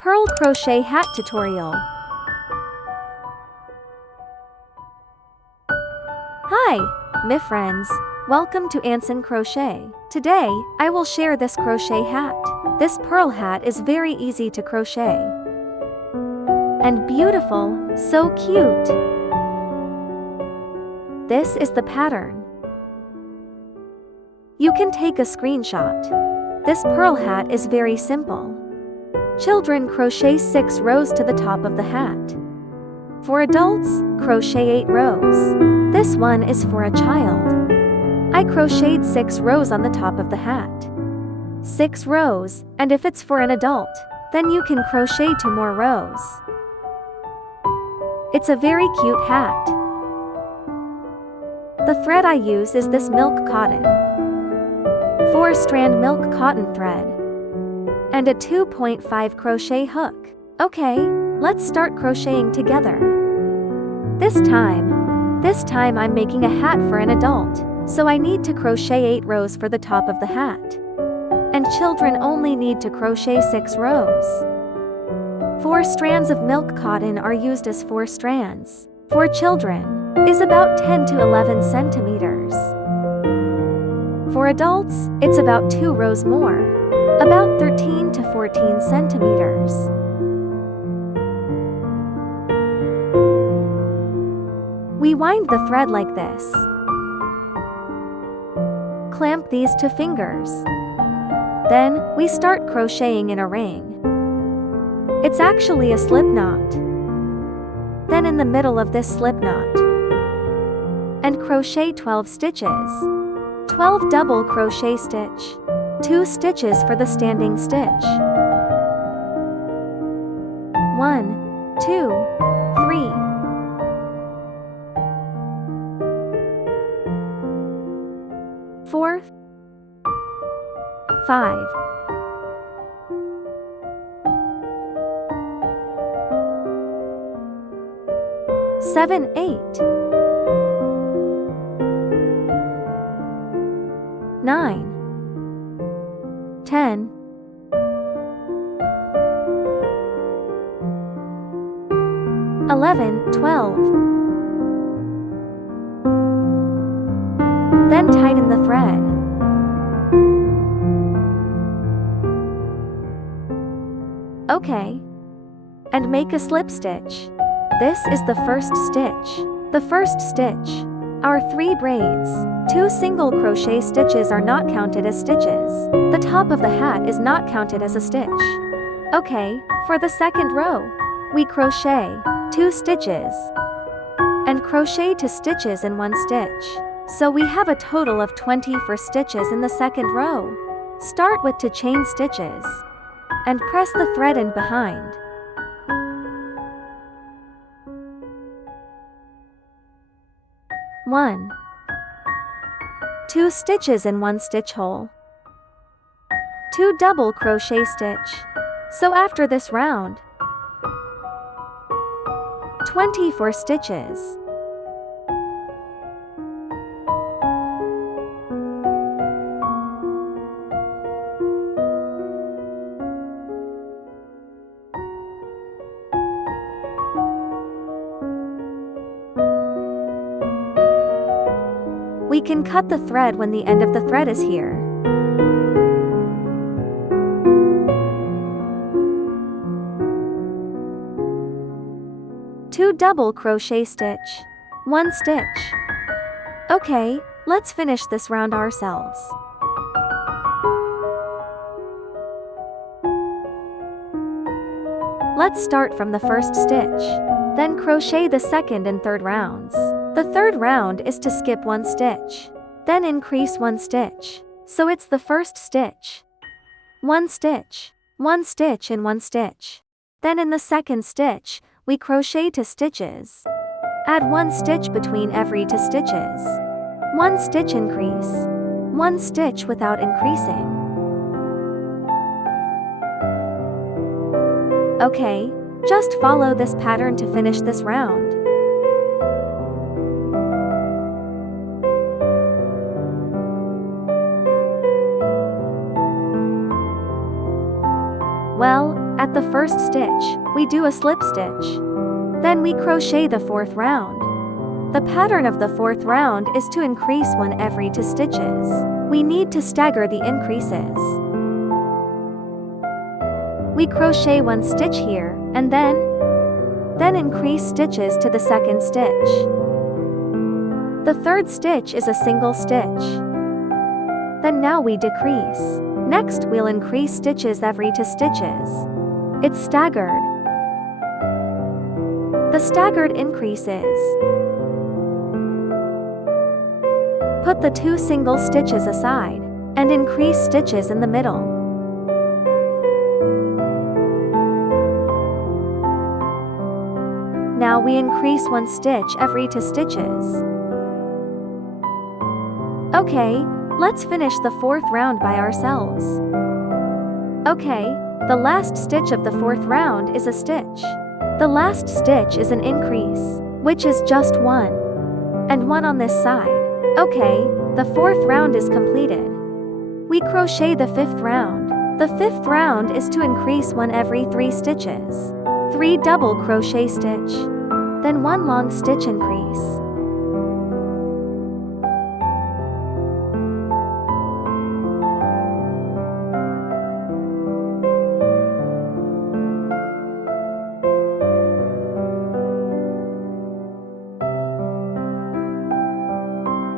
Pearl crochet hat tutorial. Hi, my friends. Welcome to Anxin Crochet. Today, I will share this crochet hat. This pearl hat is very easy to crochet. And beautiful, so cute. This is the pattern. You can take a screenshot. This pearl hat is very simple. Children crochet 6 rows to the top of the hat. For adults, crochet 8 rows. This one is for a child. I crocheted 6 rows on the top of the hat. 6 rows, and if it's for an adult, then you can crochet 2 more rows. It's a very cute hat. The thread I use is this milk cotton. 4-strand milk cotton thread. And a 2.5 crochet hook. Okay, let's start crocheting together. This time I'm making a hat for an adult, so I need to crochet 8 rows for the top of the hat. And children only need to crochet 6 rows. 4 strands of milk cotton are used as 4 strands. For children, is about 10 to 11 centimeters. For adults, it's about 2 rows more, about 13 to 14 centimeters. We wind the thread like this. Clamp these 2 fingers. Then, we start crocheting in a ring. It's actually a slip knot. Then in the middle of this slip knot. And crochet 12 stitches. 12 double crochet stitch. 2 stitches for the standing stitch. 1, 2, 3. 4, 5. 7, 8. 9. 10. 11, 12. Then tighten the thread. Okay. And make a slip stitch. This is the first stitch. The first stitch. Our 3 braids. 2 single crochet stitches are not counted as stitches. The top of the hat is not counted as a stitch. Okay, for the second row, we crochet 2 stitches and crochet 2 stitches in 1 stitch. So we have a total of 24 stitches in the second row. Start with 2 chain stitches and press the thread in behind. One, 2 stitches in 1 stitch hole. 2 double crochet stitch. So after this round, 24 stitches. We can cut the thread when the end of the thread is here. Two double crochet stitch. 1 stitch. Okay, let's finish this round ourselves. Let's start from the first stitch. Then crochet the second and third rounds. The third round is to skip 1 stitch. Then increase 1 stitch. So it's the first stitch. 1 stitch. 1 stitch and 1 stitch. Then in the second stitch, we crochet 2 stitches. Add 1 stitch between every 2 stitches. 1 stitch increase. 1 stitch without increasing. Okay, just follow this pattern to finish this round. Well, at At the first stitch, we do a slip stitch. Then we crochet the 4th round. The pattern of the 4th round is to increase 1 every 2 stitches. We need to stagger the increases. We crochet 1 stitch here, and then increase stitches to the 2nd stitch. The 3rd stitch is a single stitch. Then now we decrease. Next we'll increase stitches every 2 stitches. It's staggered. The staggered increases. Put the 2 single stitches aside, and increase stitches in the middle. Now we increase 1 stitch every 2 stitches. Okay, let's finish the 4th round by ourselves. Okay, the last stitch of the 4th round is a stitch. The last stitch is an increase, which is just 1. And 1 on this side. Okay, the 4th round is completed. We crochet the 5th round. The 5th round is to increase 1 every 3 stitches. 3 double crochet stitch. Then 1 long stitch increase.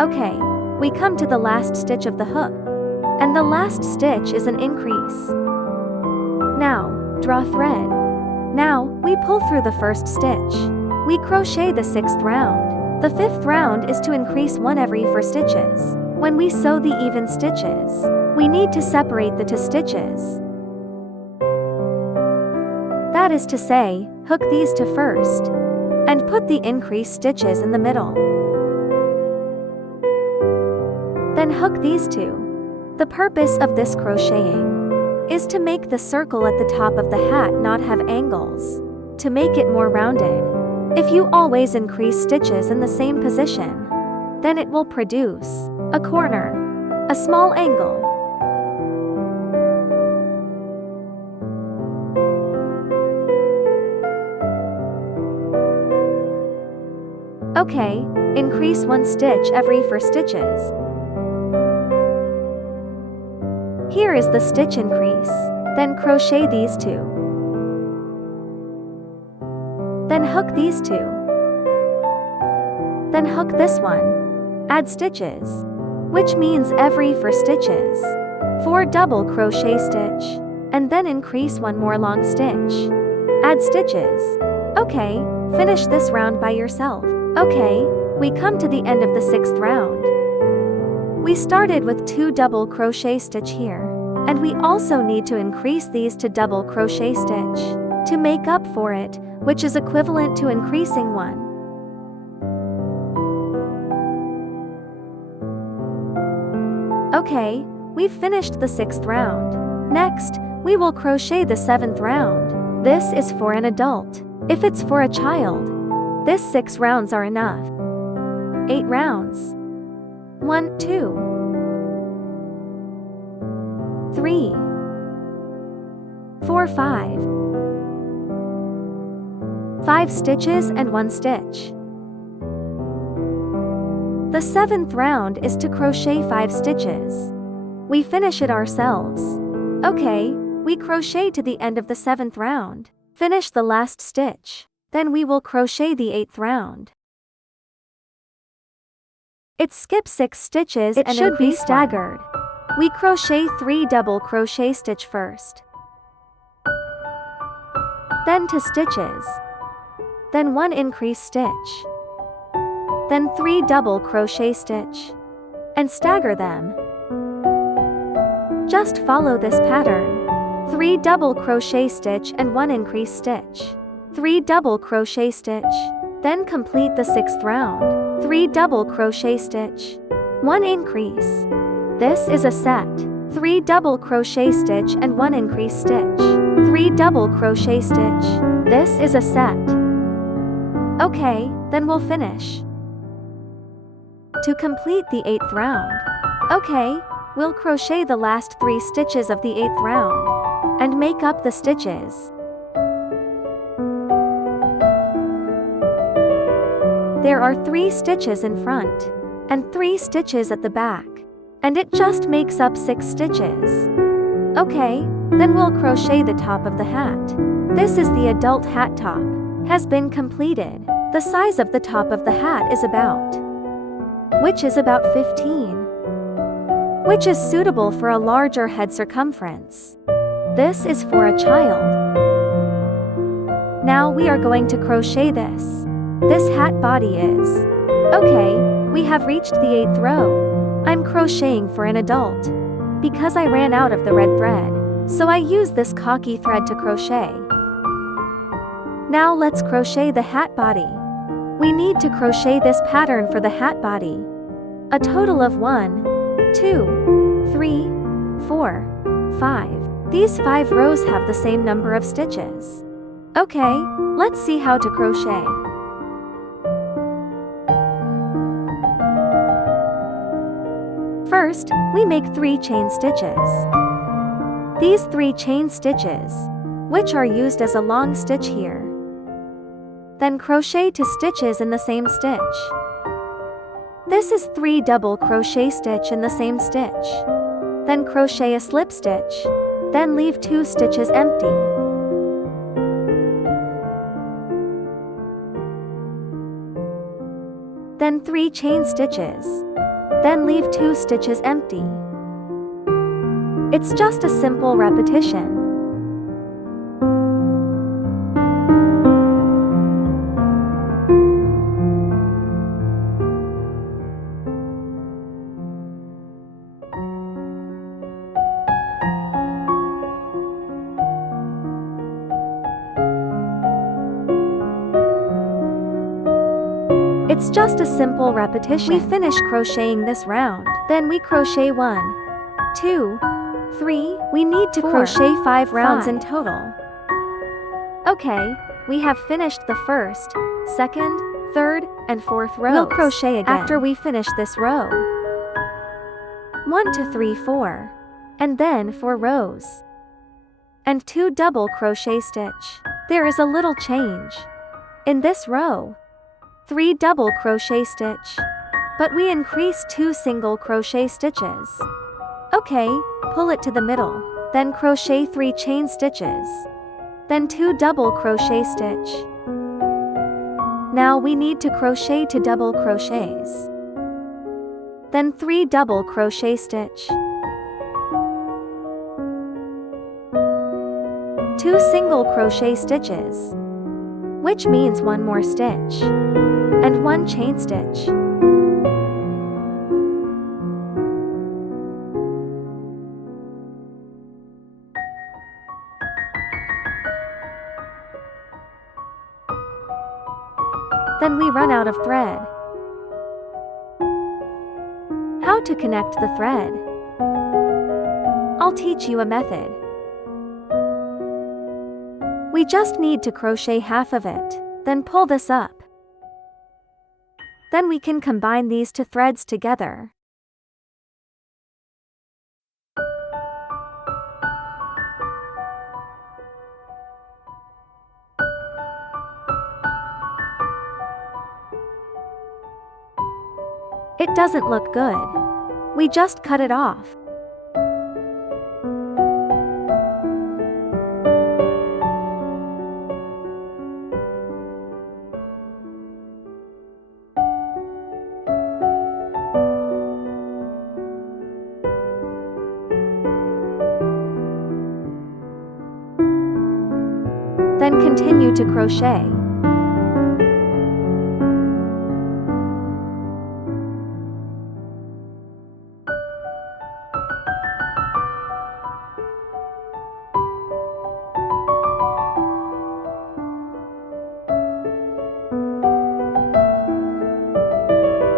Okay, we come to the last stitch of the hook. And the last stitch is an increase. Now, draw thread. Now, we pull through the 1st stitch. We crochet the 6th round. The 5th round is to increase 1 every 4 stitches. When we sew the even stitches, we need to separate the 2 stitches. That is to say, hook these 2 first, and put the increased stitches in the middle. Then hook these 2. The purpose of this crocheting is to make the circle at the top of the hat not have angles, to make it more rounded. If you always increase stitches in the same position, then it will produce a corner, a small angle. Okay, increase 1 stitch every 4 stitches. Here is the stitch increase. Then crochet these 2. Then hook these 2. Then hook this one. Add stitches, which means every 4 stitches. 4 double crochet stitch, and then increase 1 more long stitch. Add stitches. Okay, finish this round by yourself. Okay, we come to the end of the 6th round. We started with 2 double crochet stitch here, and we also need to increase these to double crochet stitch to make up for it, which is equivalent to increasing 1. Okay, we've finished the 6th round. Next, we will crochet the 7th round. This is for an adult. If it's for a child, this 6 rounds are enough. 8 rounds. 1, 2, 3, 4, 5. 5 stitches and 1 stitch. The 7th round is to crochet 5 stitches. We finish it ourselves. Okay, we crochet to the end of the 7th round. Finish the last stitch. Then we will crochet the 8th round. It skips 6 stitches and should be staggered. We crochet 3 double crochet stitch first. Then 2 stitches. Then 1 increase stitch. Then 3 double crochet stitch. And stagger them. Just follow this pattern. 3 double crochet stitch and 1 increase stitch. 3 double crochet stitch. Then complete the 6th round. 3 double crochet stitch. 1 increase. This is a set. 3 double crochet stitch and 1 increase stitch. 3 double crochet stitch. This is a set. Okay, then we'll finish. To complete the 8th round. Okay, we'll crochet the last 3 stitches of the 8th round and make up the stitches. There are 3 stitches in front and 3 stitches at the back, and it just makes up 6 stitches. Okay, then we'll crochet the top of the hat. This is the adult hat top. Has been completed. The size of the top of the hat is about 15, which is suitable for a larger head circumference. This is for a child. Now we are going to crochet this. This hat body is. Okay, we have reached the 8th row. I'm crocheting for an adult because I ran out of the red thread, so I use this khaki thread to crochet. Now let's crochet the hat body. We need to crochet this pattern for the hat body. A total of 1, 2, 3, 4, 5. These 5 rows have the same number of stitches. Okay, let's see how to crochet. First, we make 3 chain stitches. These 3 chain stitches, which are used as a long stitch here. Then crochet 2 stitches in the same stitch. This is 3 double crochet stitch in the same stitch. Then crochet a slip stitch. Then leave 2 stitches empty. Then 3 chain stitches. Then leave 2 stitches empty. It's just a simple repetition. It's just a simple repetition. We finish crocheting this round. Then we crochet 1, 2, 3. We need to crochet 5 rounds in total. Okay, we have finished the 1st, 2nd, 3rd, and 4th rows. We'll crochet again after we finish this row. 1, 2, 3, 4. And then 4 rows. And 2 double crochet stitch. There is a little change. In this row, 3 double crochet stitch. But we increase 2 single crochet stitches. Okay, pull it to the middle. Then crochet 3 chain stitches. Then 2 double crochet stitch. Now we need to crochet 2 double crochets. Then 3 double crochet stitch. 2 single crochet stitches, which means 1 more stitch. And 1 chain stitch. Then we run out of thread. How to connect the thread? I'll teach you a method. We just need to crochet half of it, then pull this up. Then we can combine these 2 threads together. It doesn't look good. We just cut it off. Then continue to crochet.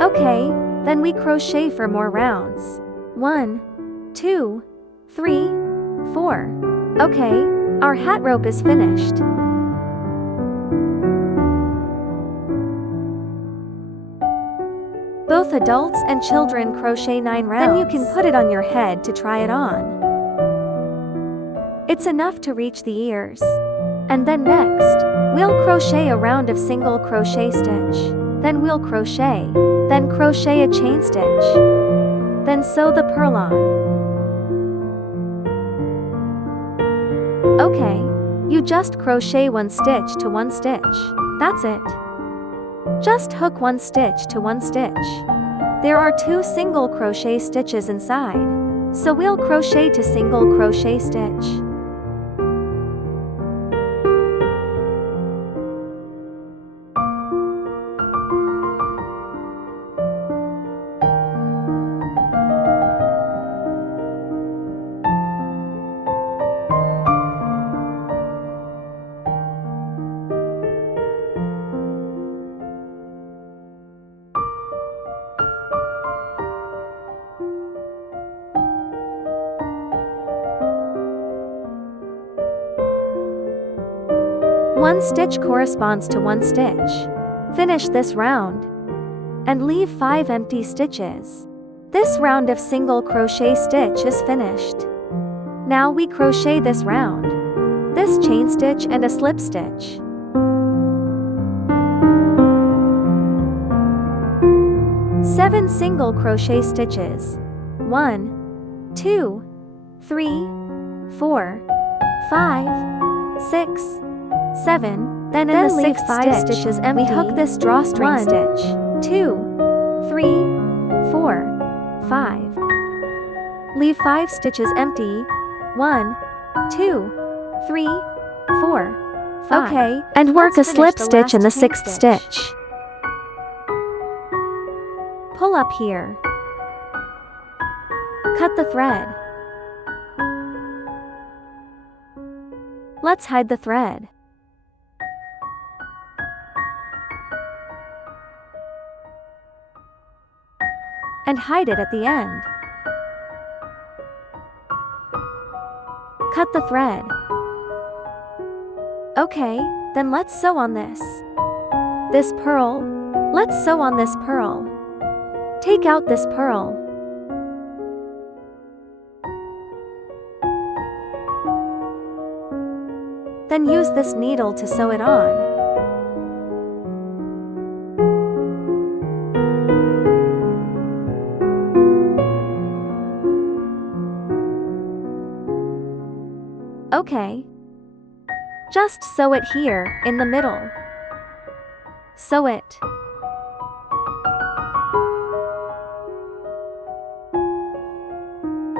Okay, then we crochet for more rounds. 1, 2, 3, 4. Okay, our hat rope is finished. Both adults and children crochet 9 rounds. Then you can put it on your head to try it on. It's enough to reach the ears. And then next, we'll crochet a round of single crochet stitch. then we'll crochet, then crochet a chain stitch, then sew the purl on. Okay, you just crochet 1 stitch to 1 stitch. That's it. Just hook 1 stitch to 1 stitch. There are 2 single crochet stitches inside, so we'll crochet to single crochet stitch. One stitch corresponds to 1 stitch. Finish this round and leave 5 empty stitches. This round of single crochet stitch is finished. Now we crochet this round, this chain stitch and a slip stitch. Seven single crochet stitches. 1, 2, 3, 4, 5, 6, 7. Then in the 6th 5 stitches empty, we hook this drawstring stitch. 2, 3, 4, 5. Leave 5 stitches empty. 1, 2, 3, 4, 5. Okay, and work a slip stitch in the 6th stitch. Pull up here. Cut the thread. Let's hide the thread. And hide it at the end. Cut the thread. Okay, then let's sew on this. This purl. Let's sew on this purl. Take out this purl. Then use this needle to sew it on. Okay. Just sew it here, in the middle. Sew it.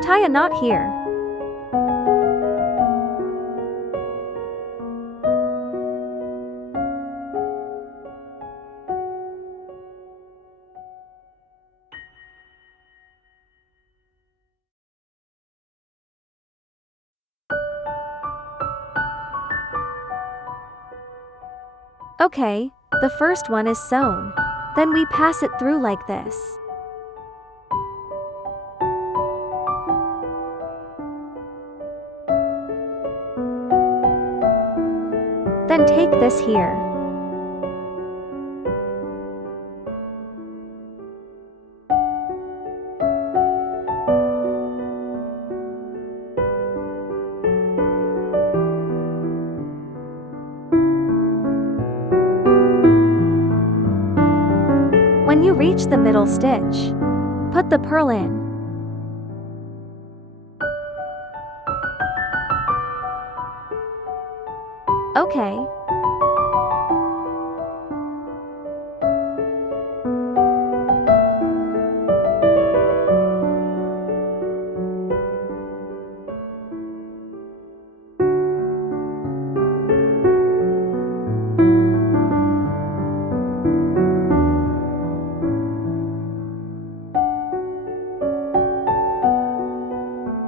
Tie a knot here. Okay, the first one is sewn. Then we pass it through like this. Then take this here. When you reach the middle stitch, put the purl in. Okay.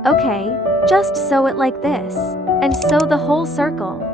Okay, just sew it like this, and sew the whole circle.